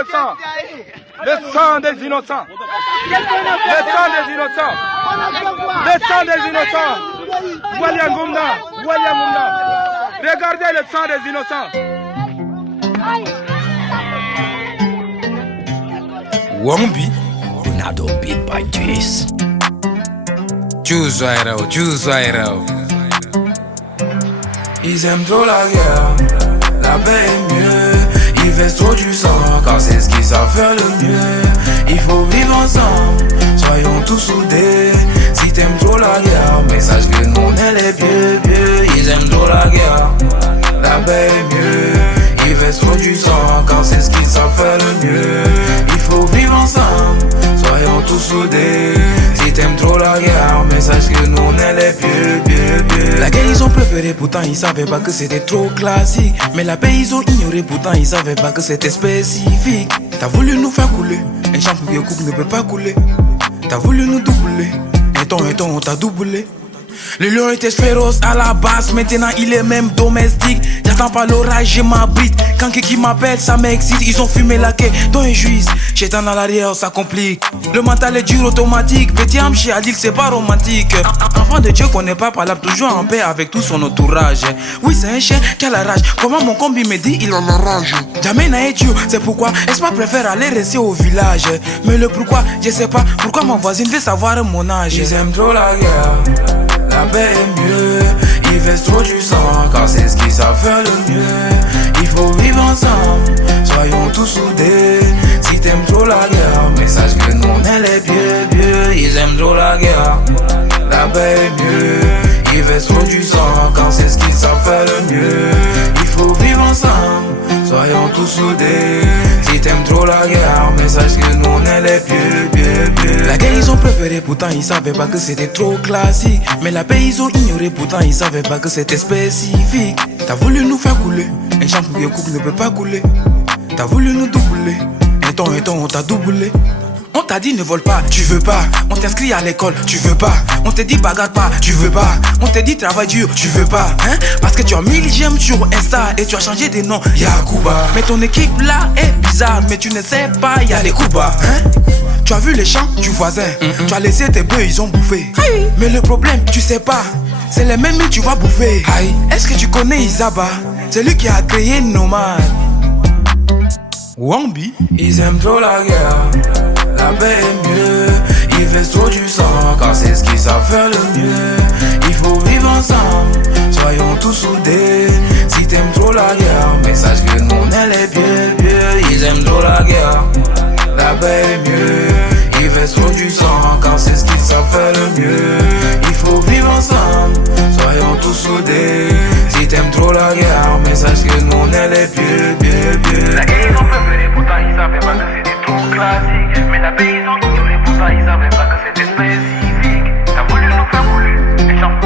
le sang. Le sang des innocents. Le sang des innocents. Le sang des innocents. Waliangumna. Regardez le sang des innocents. Wambi, Ronaldo beat by Juice. Juice Wairo. Ils aiment trop la guerre, la paix est mieux. Ils versent trop du sang, car c'est ce qu'ils savent faire le mieux. Il faut vivre ensemble, soyons tous soudés. Si t'aimes trop la guerre, mais sache que nous on est les vieux. Ils aiment trop la guerre, la paix est mieux. Ils versent trop du sang, car c'est ce qu'ils savent faire le mieux. Il faut vivre ensemble, soyons tous soudés. Si t'aimes trop la guerre, mais sache que nous on est les vieux. La guerre ils ont préféré, pourtant ils savaient pas que c'était trop classique. Mais la paix ils ont ignoré, pourtant ils savaient pas que c'était spécifique. T'as voulu nous faire couler, un champ pour que coupe ne peut pas couler. T'as voulu nous doubler, un temps on t'a doublé. Le lion était féroce à la base, maintenant il est même domestique. J'attends pas l'orage, je m'abrite. Quand quelqu'un m'appelle, ça m'excite. Ils ont fumé la quai, dont un juice. J'étais dans l'arrière, ça complique. Le mental est dur, automatique. Petit Amchi a dit que c'est pas romantique. Enfant de Dieu qu'on n'est pas parlable, toujours en paix avec tout son entourage. Oui, c'est un chien qui a la rage. Comment mon combi me dit, il a la rage. Jamais n'a été Dieu, c'est pourquoi Espa préfère aller rester au village. Mais le pourquoi, je sais pas. Pourquoi ma voisine veut savoir mon âge. Ils aiment trop la guerre, la paix est mieux. Ils versent trop du sang, car c'est ce qu'ils savent faire le mieux. Il faut vivre ensemble, soyons tous soudés. Si t'aimes trop la guerre, mais sache que nous on est les vieux. Ils aiment trop la guerre, la paix est mieux. Ils versent trop du sang, car c'est ce qu'ils savent faire le mieux. Il faut vivre ensemble, soyons tous soudés. Si t'aimes trop la guerre, mais sache que nous on est les vieux. La guerre ils ont préféré, pourtant ils savaient pas que c'était trop classique. Mais la paix ils ont ignoré, pourtant ils savaient pas que c'était spécifique. T'as voulu nous faire couler, un champ pour que coupe ne peut pas couler. T'as voulu nous doubler, un temps on t'a doublé. On t'a dit ne vole pas, tu veux pas. On t'inscrit à l'école, tu veux pas. On te dit bagarre pas, tu veux pas. On te dit travaille dur, tu veux pas, hein? Parce que tu as mis j'aime sur Insta et tu as changé de nom, Yacouba. Mais ton équipe là est bizarre, mais tu ne sais pas, y'a les coups bas, hein? Tu as vu les champs du voisin, tu as laissé tes bœufs, ils ont bouffé. Mais le problème, tu sais pas, c'est les mêmes que tu vas bouffer. Est-ce que tu connais Isaba? C'est lui qui a créé Nomad. Wambi, ils aiment trop la guerre, la paix est mieux. Ils versent trop du sang, car c'est ce qu'ils savent faire le mieux. Il faut vivre ensemble, soyons tous soudés. Si t'aimes trop la guerre, mais sache que nous on est les vieux. Ils aiment trop la guerre, la paix est mieux. Ils versent trop du sang, car c'est ce qu'ils savent faire le mieux. Il faut vivre ensemble, soyons tous soudés. Si t'aimes trop la guerre, mais sache que nous on est les vieux. La guerre ils ont préféré, pourtant ils savaient pas que c'était trop classique. Mais la paix ils ont ignoré, pourtant ils savaient pas que c'était spécifique. T'as voulu nous faire couler, les champs